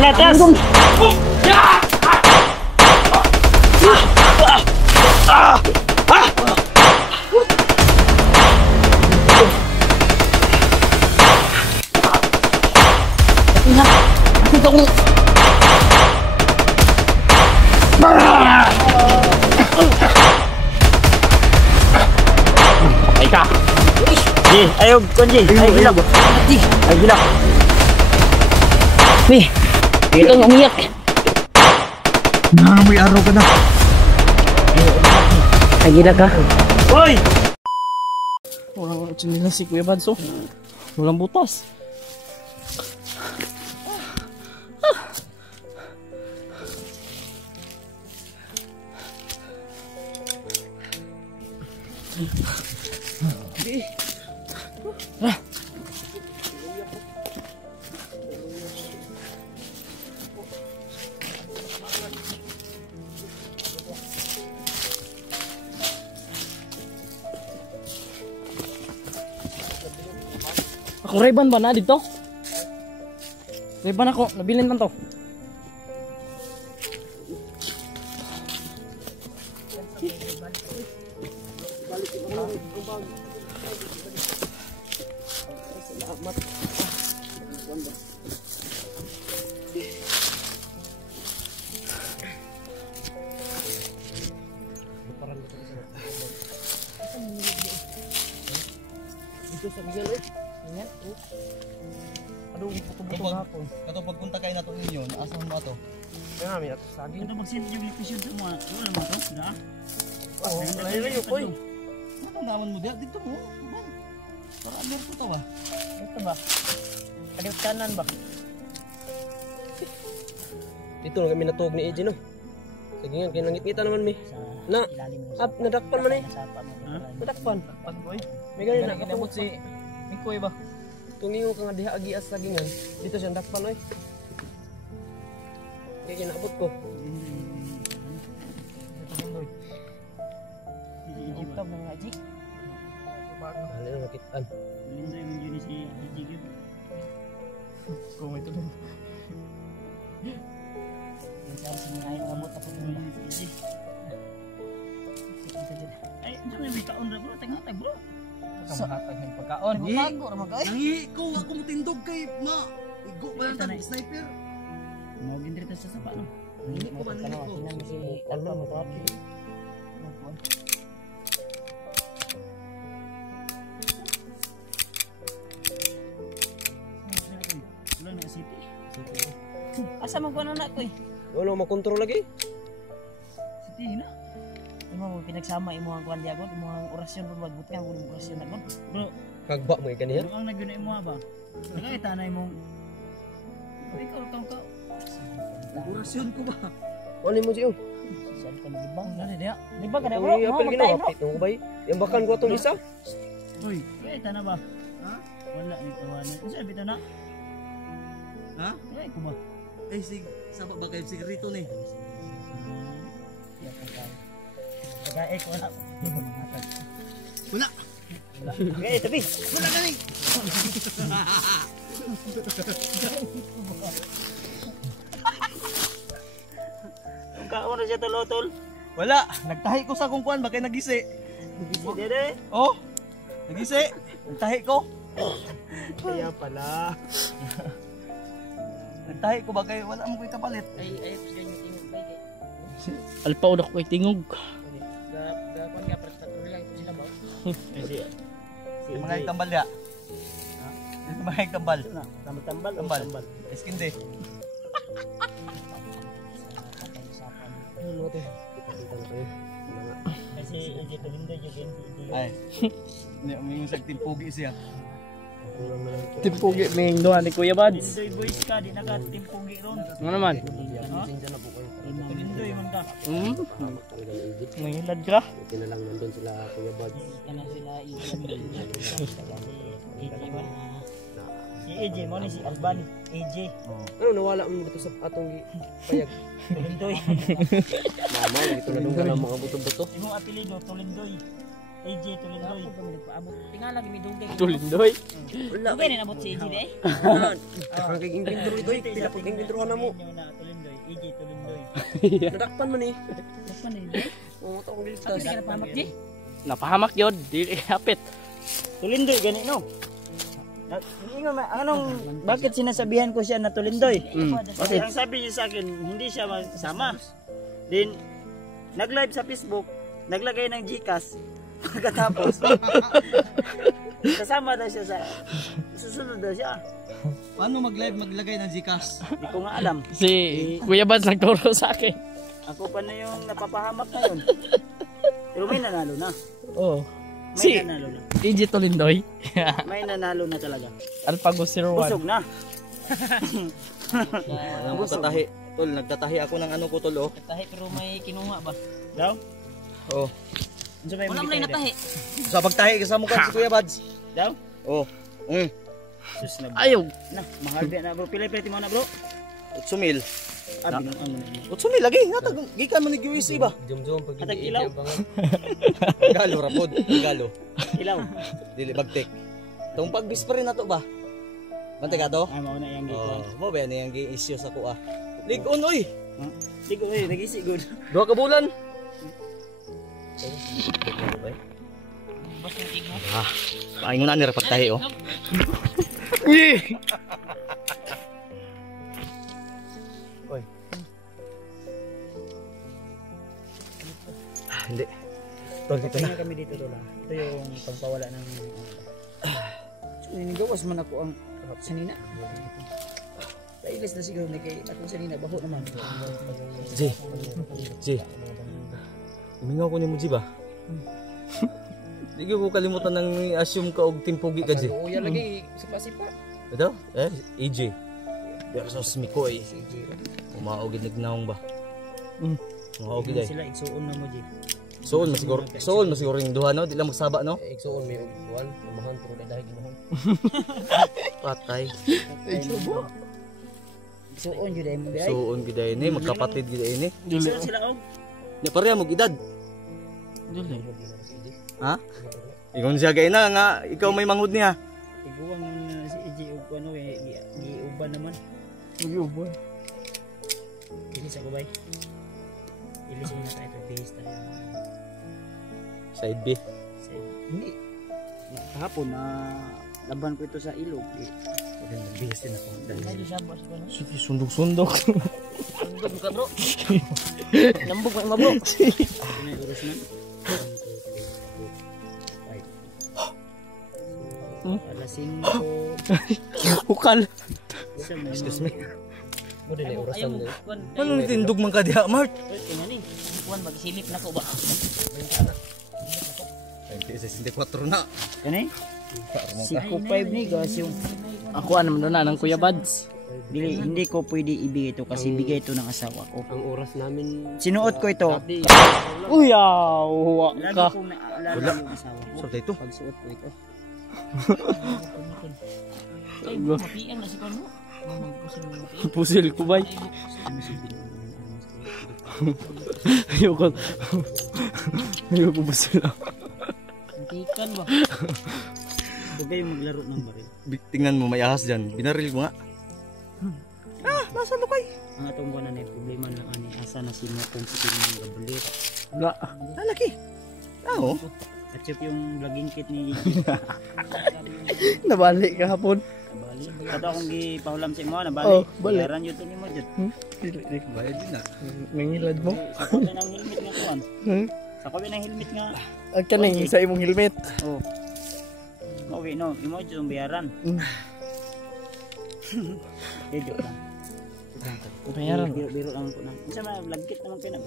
Latas! Ay ka! Ji, ayaw kunji, ayaw hilap. Ayaw hilap. Nih, ito ang umiyak. May araw ka na. Ay gila ka. Hoy! Walang tsinilas si Kuya Banso. Walang butas. Ako Ray-Ban ba na dito? Ray-Ban ako, nabilin man to. Salamat. Dito sa Miguel eh. Ayan. Aduh, buto-buto hapon. Kato pagpunta kayo na ito inyo, asang mo ito? Kaya namin ito saging. Ito mag-send yung location sa mga. Wala mo ito? Da? Oo, layo-layo ko eh. Ano naman mo diya? Dito mo. Para ano po ito ba? Ito ba? Agad kanan ba? Dito na kami natuog ni AJ no? Sige nga, kinangit-ngita naman mi. Na, up, nadakpan man eh. Nadakpan. Pag boy. May ganyan na. Kinabot si Mikoy ba? Tungingo ka nga diha agi as sagingan. Dito siya dakpan oy. Kaya kinaabot ko. Ito mga G. Ano na nakitaan. Lindoy mo yun si G. Kung ito lang. Minsan sinayin ang amot ako ng si G. Ay, dito may kaon na bro. Tengah-teng bro. Kamatag ng pagkaon. Bago ra magay. Nangi ko, ako matindog kay ma. Igo pa lang tag sniper. Mo ginrito sa sapa no. Hindi ko pa Ano, ko. tinan mo si Alma mo to. Wala na city. Asa mo kuno na ko eh. Wala makontrol lagi. City na. Imo mo pinagsama imo ang kuan diagon, imo ang orasyon pud wag butang kuno orasyon na kon. Bro, Kagba mo kaniya. ang naguna imo ba? Nakita na imong ikaw ka. Orasyon ko ba? Ano mo siyo? Saan ka magibang? Ano dia? Di ba kada bro? Uy, apel ginawa pit mo bay. Yang bakan ko atong isa. Uy, nakita na ba? Ha? Wala ni tawanan. Unsa bitaw na? Ha? Ay ko ba? Eh sig saba ba kay sigrito ni? Ya kan tayo. Kaya ko na. Wala. Okay, tapi. Wala gani. Kaon ra siya tolotol. Wala, nagtahi ko sa kung kuan ba kay nagisi. Gisi dere. Oh. Nagisi. Nagtahi ko. Kaya pala. Nagtahi ko ba kay wala mo koy kapalit. Ay sige yung tingog bay kay. Alpaw na ko kay tingog. Dapat nga prestatuloy lang sila ba? Ay siya. Si mga tambal ya. Ha? Si mga tambal. Tambal-tambal o Tambal. tambal. Eskinde. Ano mo te? Kita-kita na tayo. Kasi hindi to lindo yung game si Ay. Ni umingon sa timpugi siya. Timpugi ming duha ni Kuya Bads. Lindoy boys ka, di naka timpugi ron. Ano naman? Pasensya na po kayo. Lindoy man ka. Egypt. Mahilad ka. Buti na lang nandun sila Kuya Buds. kana sila si AJ mo ni si Alban AJ Ano nawala mo dito sa atong payag? Tulindoy Mama, dito na doon ka ng mga buto-buto. imong apelyido Tulindoy AJ Tulindoy. Ako kami nagpaabot. Tingala lagi may dugay. Tulindoy. Dugay na nabot si AJ day. Kang kaging bindro ito eh. Pila paging bindrohan na mo. Tulindoy, AJ Tulindoy. Nadakpan man eh. Dapan na yun. Oo, ito akong Ako giligtas. di ka napahamak di. Napahamak yun. Dili hapit. Tulindoy gani no. Ingon anong bakit sinasabihan ko siya na Tulindoy? Kasi ang sabi niya sa akin, hindi siya masama. Then nag-live sa Facebook, naglagay ng GCash. Pagkatapos kasama daw siya sa susunod daw siya. Paano mag-live maglagay ng Gcash? Hindi ko nga alam. Si Kuya Bads nagturo sa akin. Ako pa na yung napapahamak ngayon. Pero may nanalo na. Oo. May Si nanalo na. AJ Tulindoy. May nanalo na talaga. Alpago 01. Busog na. Nagtatahi. Tol, nagtatahi ako ng ano ko tol oh. Tahi pero may kinuha ba? Daw? Oh. Ano ba yung Wala mo lang natahi. Sa pagtahi kasama ko si Kuya Bads. Daw? Oh. Sus na. Ayaw. Na, mahal din na bro. Pilay mo na bro. 8,000. Abi nung ano na. 8,000 lagi. Natag gikan man ni USA ba? Jom-jom pag Hatag hindi ilaw. ang pangan. Galo rapod. Galo. Ilaw. Dili bagtek. Tong pagbispre na to ba? Bantay ka to? Ay, mauna yung Oh, gikuan. mo ba yan yung issue sa kuha? Ligon oy. Sigo eh, nag-isi good. Duha ka bulan. Basta yung tigmo. Paingon na ni ra pagtahi oh. Hindi. Tol dito na. Tingnan kami dito dola. Ito yung pagpawala ng ninigawas man ako ang sanina. Kailis na siguro na kay atong sanina baho naman. Ji. Ji. Imingaw ko ni mo Ji ba? Di ko kalimutan nang assume ka og timpugi ka Ji. Uya lagi sa pasipa. Ito? AJ. Pero sa smiko eh. Umaog ginagnaong ba? Umaog Hindi giday. sila igsuon na mo Ji. Soon masiguro yung duha no, di lang magsaba no. Igsuon may uguan. Umahan pero dahil ginuhon. Patay. Igsuon jud ay mo day. Soon giday ni magkapatid giday ni. Igsuon sila og Ni pareha mo edad. Dili. Ha? Ingon siya kay na nga ikaw may manghud niya. tiguang si EJ og ano eh giuban naman. Mag-ubon. Ilis ako bay. Ilis mo na tayo base tayo. Side B. Hindi. Kahapon na laban ko ito sa ilog. Nagbihis din ako. Dali siya boss ko. Sige, sundok-sundok. Sundog ka bro. Lambog mo bro. Ano yung oras na? 1, 2, 3, 4, 5. Alas 5. Ukal. Excuse me. Mo din ay orasan din. Ano ni tindog man ka diha, Mart? Tingnan ni. Kuan magsilip na ko ba? 64 na. Kanay? Si ako 5 ni guys yung Ako ano naman na ng Kuya Bads. hindi ko pwede ibigay ito kasi bigay ito ng asawa ko. Ang oras namin Sinuot ko ito. dati. Uyaw, Lagi ka. kong naalala yung asawa ko. Sarap ito. Pag suot ko ito. Ay, mapiang na si Kuan mo. Magpusin mo mapiang. Pusil ko bay. Ano si Binong? Ayoko. Ayoko pusil. Antikan ba? Huwag kayong maglaro ng baril. Tingnan mo may ahas diyan. Binaril ko nga. Ang atong buwan na problema lang ani asa na si mo kung putin ng gabulit. Wala. Laki. Oo. At yung vlogging kit ni Nabalik kahapon. Nabali. Kato akong gipahulam sa imo nabali. Oh, bali. Bayaran yun ni mo dyan. Bayad din na. Nangilad mo. Sa kopi ng helmet nga kuwan. Sa kopi ng helmet nga. Ang kaning sa imong helmet. Oh. Mauwi no, imo dyan yung bayaran. Joke lang. Bayaran. Biro lang po na. Isa na vlogkit naman pinag.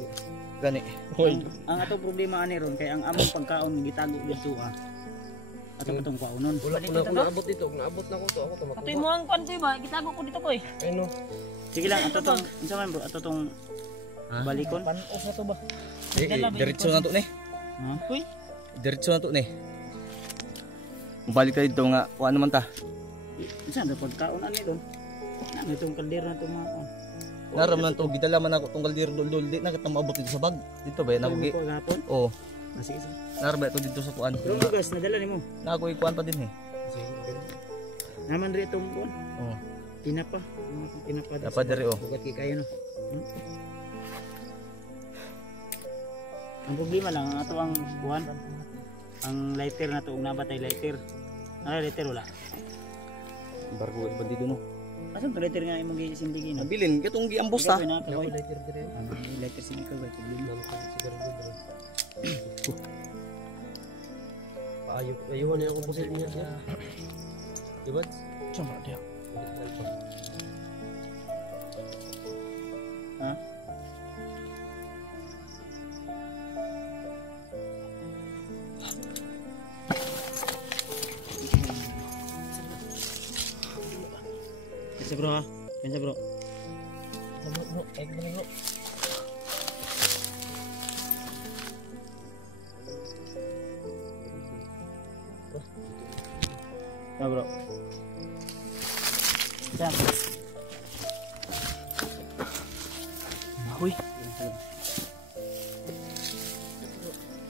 Gani. Hoy. Ang atong problema ani ron kay ang among pagkaon gitago dito Ato patong kaunon. Wala ko na naabot dito. Naabot na ko to. Ako to Katoy makuha. mo ang kuan ko ba? Gitago ko dito ko eh. Ay no. Sige lang ato tong unsa man bro ato tong balikon. Panos na to ba? Diretso na to ni. Ha? Uy, Diretso na to ni. Balik ka dito nga. Kuha naman ta. Unsa na pagkaon ani ron? Nang itong kaldero na itong mga Naram lang to. Gidala man ako tong kaldero dul-dul. Di na kita maabot dito sa bag. Dito ba yan ako gi. ko gapon. Oh. Sige, sige. Narba ito dito sa kuan. Pero bugas, nadala ni mo. Na ako ikuan pa din eh. Naman rin itong kuan. Oh. Tinapa. Tinapa. Dapat diri oh. Bugat kay kayo no. Ang problema lang, ang ato ang kuan. Ang lighter na to, nabatay lighter. Lighter wala. Bargo ba dito no? Asan to lighter nga imong gisindigin no? Nabilin katong giambos ta. Lighter dire. Lighter sige ka ba problema. Ayuhan niya akong pusit niya. Diba? Sama dia. Ha? Pensa bro ha? Pensa bro. Bro, egg bro. Ya bro. Jam. Uy.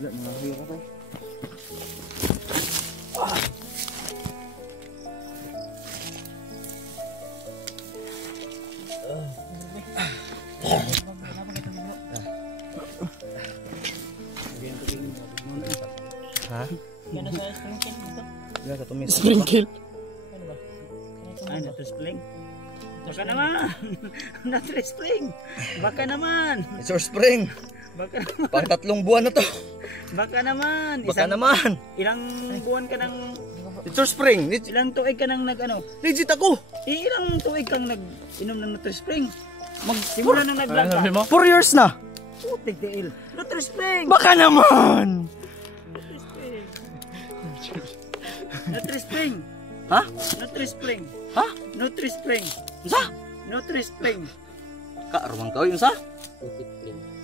Lihat ngawi ka pa. Ha? Yan na sa sprinkle dito. Wala ka tumis. Sprinkle. Ano ba? Ah, nato-spring. Baka naman. Nato-spring. Baka naman. It's your spring. Baka naman. Pang 3 buwan na to. Baka naman. Baka naman. Ilang buwan ka nang It's your spring. ilang tuig ka nang nag-ano? Legit ako. Ilang tuig kang nag-inom ng Nutri-Spring? Magsimula nang nag-vlog Ano sabi ka? mo? 4 years na. Putik tiil. Nutri-Spring! Baka naman. Nutri-Spring! Ha? Nutri-Spring! Ha? Nutri-Spring! Sa? Nutri-Spring! Kaarwang ka yun sa?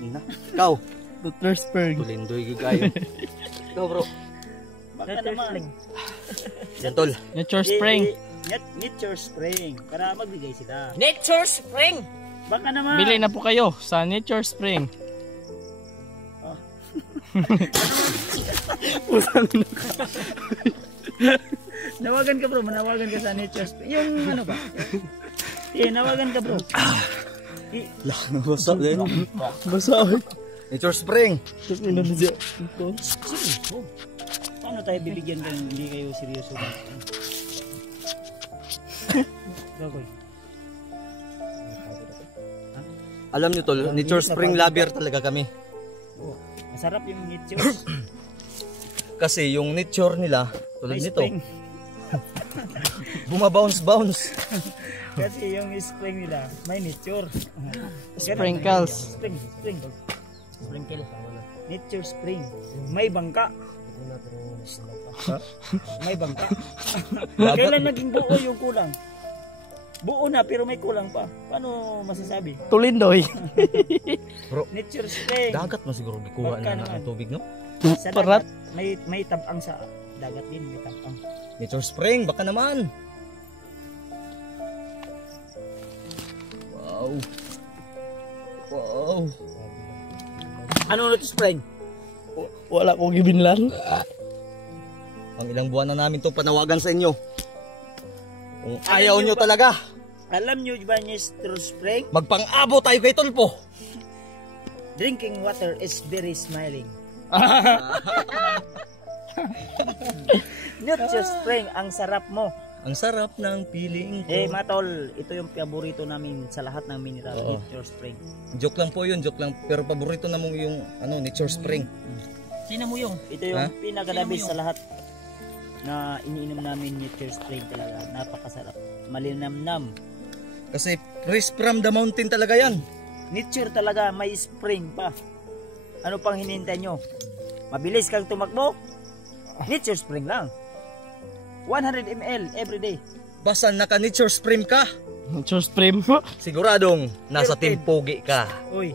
Na. Ikaw. Duttersburg. Tulindoy gayo. Ikaw bro. Baka naman. Yan tol. Nature spring. Nature Spring. Para magbigay sila. Nature Spring! Baka naman. Bili na po kayo sa Nature Spring. Nawagan ka bro. Manawagan ka sa Nature Spring. Yung ano ba? Nawagan ka bro. Basa din. Basa oy. Nature spring. Tapos Indonesia. Paano tayo bibigyan kung hindi kayo seryoso ba? Gagoy. Alam niyo tol, nature spring lover talaga kami. Oh, masarap yung nature. Kasi yung nature nila, tulad May nito, spring. bumabounce-bounce. Kasi yung spring nila, may nature. Sprinkles. Spring. Sprinkle. Nature spring. May bangka. May bangka. Kailan naging buo yung kulang? Buo na pero may kulang pa. Paano masasabi? Tulindoy. Nature spring. Dagat mo siguro gikuha Bangka na naman. ng tubig, no? Sa Parat. dagat, may tabang sa dagat din. May tabang. Nature spring, baka naman. Wow. Wow. Ano nature spring? Wala ko gibinlan. Ang ilang buwan na namin to panawagan sa inyo. Kung ayaw nyo talaga, Alam nyo ba nature spring? magpang-abo tayo kay Tulpo. Drinking water is very smiling. Nature spring, ang sarap mo. Ang sarap ng piling ko. Matol, ito yung paborito namin sa lahat ng mineral. Oo. Nature spring. Joke lang po yun, joke lang. Pero paborito namang yung nature spring. Sino mo yung? Ito yung Ha? pinakadabis Sino mo sa lahat na iniinom namin nature spring talaga. Napakasarap. Malinamnam. Kasi fresh from the mountain talaga yan. Nature talaga, may spring pa. Ano pang hinihintay nyo? Mabilis kang tumakbo? Nature spring lang. 100 ml every day. Basta naka-nature spring ka, Nature spring. siguradong nasa Pero, timpogi ka. Uy,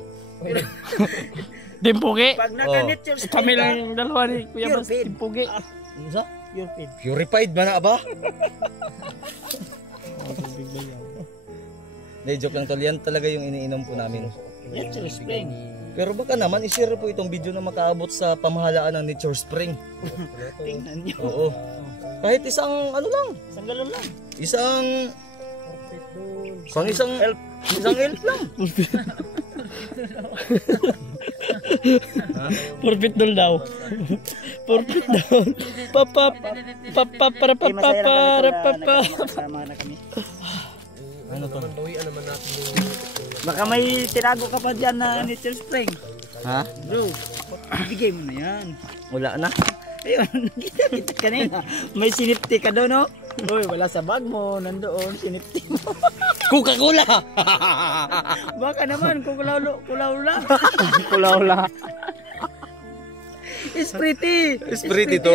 Dimpugi. pag naka-nature spring Kami ka, lang yung dalawa ni Kuya Pure Bas. feed. Dimpugi. Ano sa? you're fit. Purified ba na ba? Hindi, joke lang tol. Yan talaga yung iniinom po namin. Nature spring. Pero baka naman i-share po itong video na makaabot sa pamahalaan ng Nature Spring. Tingnan nyo. Oo. Kahit isang ano lang, Isang galon lang. isang isang elf lang. Forfeit doll daw. Forfeit doll. Papa para Eh, masaya para lang kami pala nakasama na kami. Ano to? Bawian naman natin yung Baka may tinago ka pa dyan na Nature Spring. Ha? Bro, ibigay mo na yan. Wala na. Ayun, kita kanina. May sinipti ka doon, no? Uy, wala sa bag mo. Nandoon, sinipti mo. Coca-Cola. Baka naman, kung kulaula. Kulaula. Ispriti. Sprite to.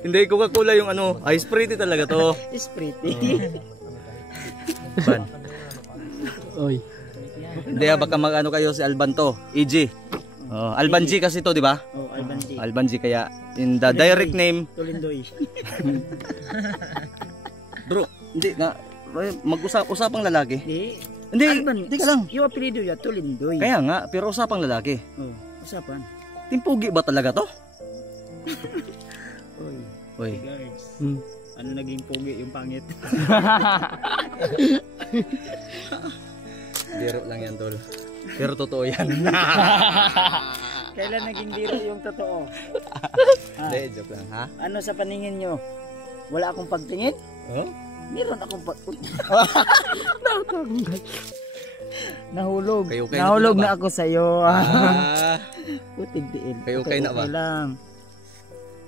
Hindi Coca-Cola yung ano. Ay, Sprite talaga to. Ispriti. Ban. Oy. Hindi baka mag-ano kayo si Alban to. EG. Oh, Alban G kasi to, di ba? Oh, Albanji. Alban G kaya in the direct name. Tulindoy. Bro, hindi nga mag-usapang lalaki. Di. Hindi, hindi ka lang. Yung apelido ya, Tulindoy. Kaya nga, pero usapang lalaki. Oh, usapan. Timpugi ba talaga to? Uy, Uy. guys. Hmm. Ano naging pogi yung pangit? Biro lang yan, tol. Pero totoo yan. Kailan naging biro yung totoo? Hindi, joke lang, ha? Ano sa paningin nyo? Wala akong pagtingin? Huh? Meron akong Nahulog. Kayo-kay na Nahulog pala ba? na ako sa iyo. Ah, Putig diin. Kayo-kay na ba? Lang.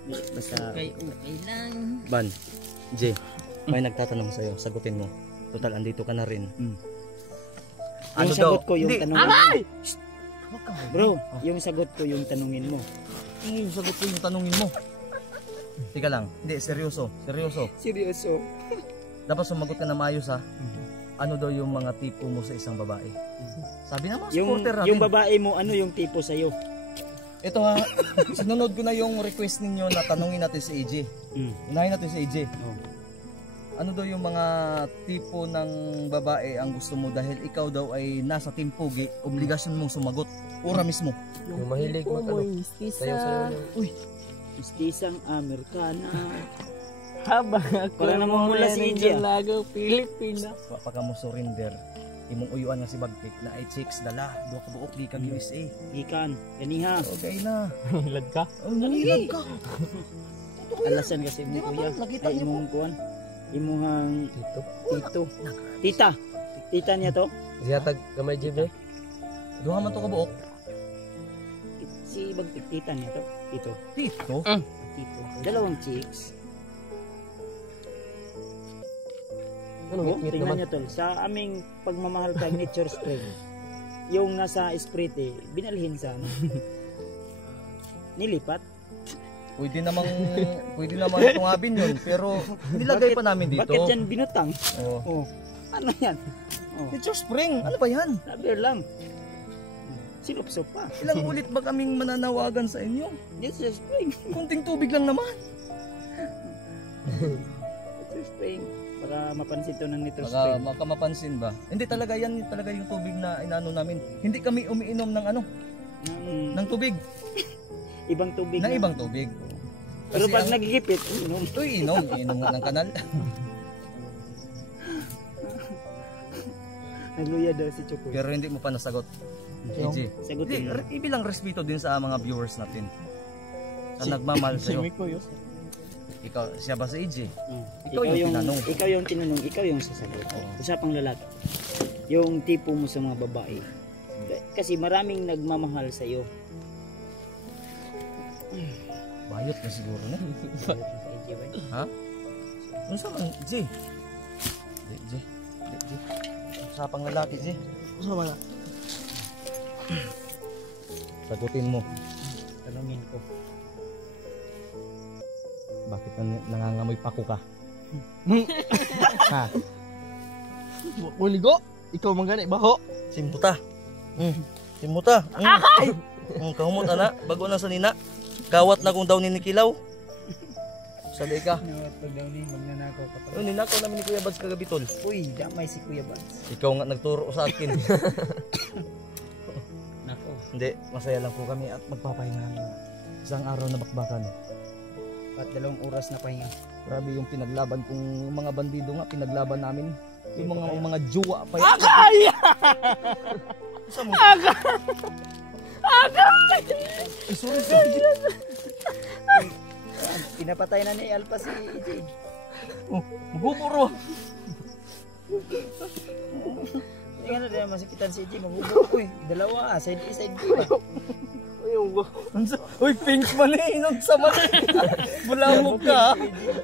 Di, basta Okay lang. Ban, J, may nagtatanong sa'yo, sagutin mo. Total, andito ka na rin. yung sagot ko yung Hindi. tanongin mo. Bro, yung sagot ko yung tanungin mo. Yung sagot ko yung tanungin mo. Tika lang, hindi, seryoso. Seryoso. Dapat sumagot ka na maayos, ha? Ano daw yung mga tipo mo sa isang babae? Sabi na mga Yung supporter natin. yung babae mo ano yung tipo sa iyo? Ito nga, sinunod ko na yung request ninyo na tanungin natin si AJ. Unahin natin si AJ. Ano daw yung mga tipo ng babae ang gusto mo dahil ikaw daw ay nasa team Pugi, obligasyon mong sumagot. Ura mismo. yung mahilig mag ano. Sayaw-sayaw lang. Istisang Amerikana. Habang ako Wala namang mula si India. Lago, Pilipina. Pagka mo surrender, imong uyuan nga si Bagpik na ay chicks dala, duha ka buok di kag USA. Ikan, kaniha. Okay na. Hilad ka. Oh, nalilad ka. Alasan kasi mo kuya. Nakita Ay niyo po. imong kuan. Imuhang Dito. tito. Tita. Tita niya to. Ziyatag gamay jibe. Duha man to ka buok. Si Bagpik tita niya to. Tito. Tito. Tito. Dalawang chicks. Ano Oh, ngit tingnan naman. niyo tol. Sa aming pagmamahal kay Nature Spring. Yung nasa Sprite, binalhin sa ano. Nilipat. Pwede namang tungabin yun, pero nilagay pa namin dito. Bakit yan binutang? Oh. Oh. Ano yan? Oh. Nature Spring, ano ba yan? Sabi lang. Sinupsop pa. Ilang ulit ba kaming mananawagan sa inyo? Nature Spring. Kunting tubig lang naman. Nature Spring. Para mapansin to ng Nature Baka Spring. makamapansin ba? Hindi talaga yan talaga yung tubig na inano namin. Hindi kami umiinom ng ano, ng tubig, Ibang tubig. ng na. ibang tubig. Pero Kasi pag ang- nagigipit, inom. Uy, inom nga ng kanal. Nagluya daw si Chokoy. Pero hindi mo pa nasagot. AJ. Sagutin mo. Ibilang respeto din sa mga viewers natin. Sa nagmamahal sa'yo. Ikaw, siya ba sa AJ? Ikaw yung tinanong. Ikaw yung tinanong, ikaw yung sasagot. Usapang lalaki. Yung tipo mo sa mga babae. Kasi maraming nagmamahal sa iyo. Bayot na siguro na. Ha? Ano sa man, J? J. Usapang lalaki, J. Usama na. Sagutin mo. Tanungin ko. Bakit nangangamoy pako ka? Ha? Kuligo. Ikaw man gani baho. Simputa. Simputa. Akay! Kahumot ana, bago na sa nina. Kawat na kung daw ninikilaw. Sabi ka. Pag daw ni magnanakaw ka pa. Oh, ninakaw namin ni Kuya Bads kagabi, tol. Uy, damay si Kuya Bads. Ikaw nga nagturo sa akin. Nako. Hindi, masaya lang po kami at magpapahinga ng isang araw na bakbakan. At 2 oras na pahinga. Grabe yung pinaglaban kung mga bandido nga, pinaglaban namin. Yung mga juwa pa yun. Agay! Agay! Ay, sorry. Pinapatay na ni Alpha si EJ. Maguburo. Hindi nga na din masikitan si EJ. Magubo. Uy, dalawa. Side A, side B ba? Uy, pink man eh. Inog sa man. Bulamog ka.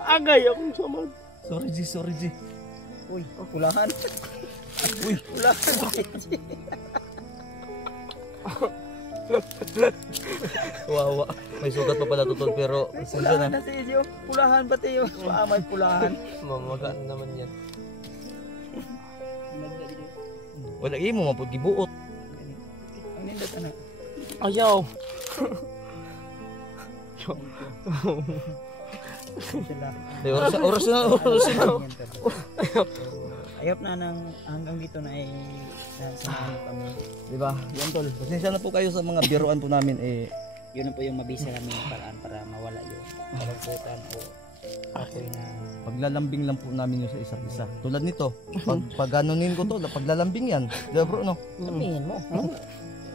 Agay akong samad. Sorry, G. Uy, pulahan. Uy, Pulahan si EJ. wawa. May sugat pa pala tutol pero Pulahan na si EJ. Oh. Pulahan ba tayo? Paamay pulahan. Mamagaan naman yan. wala mo mapod gibuot. Ang nindot anak. Ayaw. Ay, oras na. Ayop na hanggang dito na ay nasamahan kami. Di ba? Yan tol. Pasensya na po kayo sa mga biruan po namin Yun na po yung mabisa namin paraan para mawala yung kalungkutan o apoy na paglalambing lang po namin yung sa isa't isa. Tulad nito, pag ganunin ko to, paglalambing yan. Di ba bro, no? sabihin mo.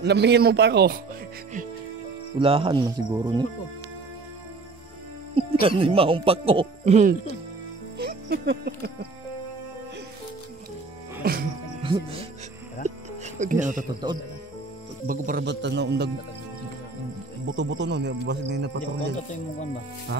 Lambingin mo pa ako. Ulahan man siguro niya. Ganun maumpak ko. Kaya natataod. Bago para ba na undag buto-buto no, basig na yung Di ba napatulog. ito yung mukhang ba? Ha?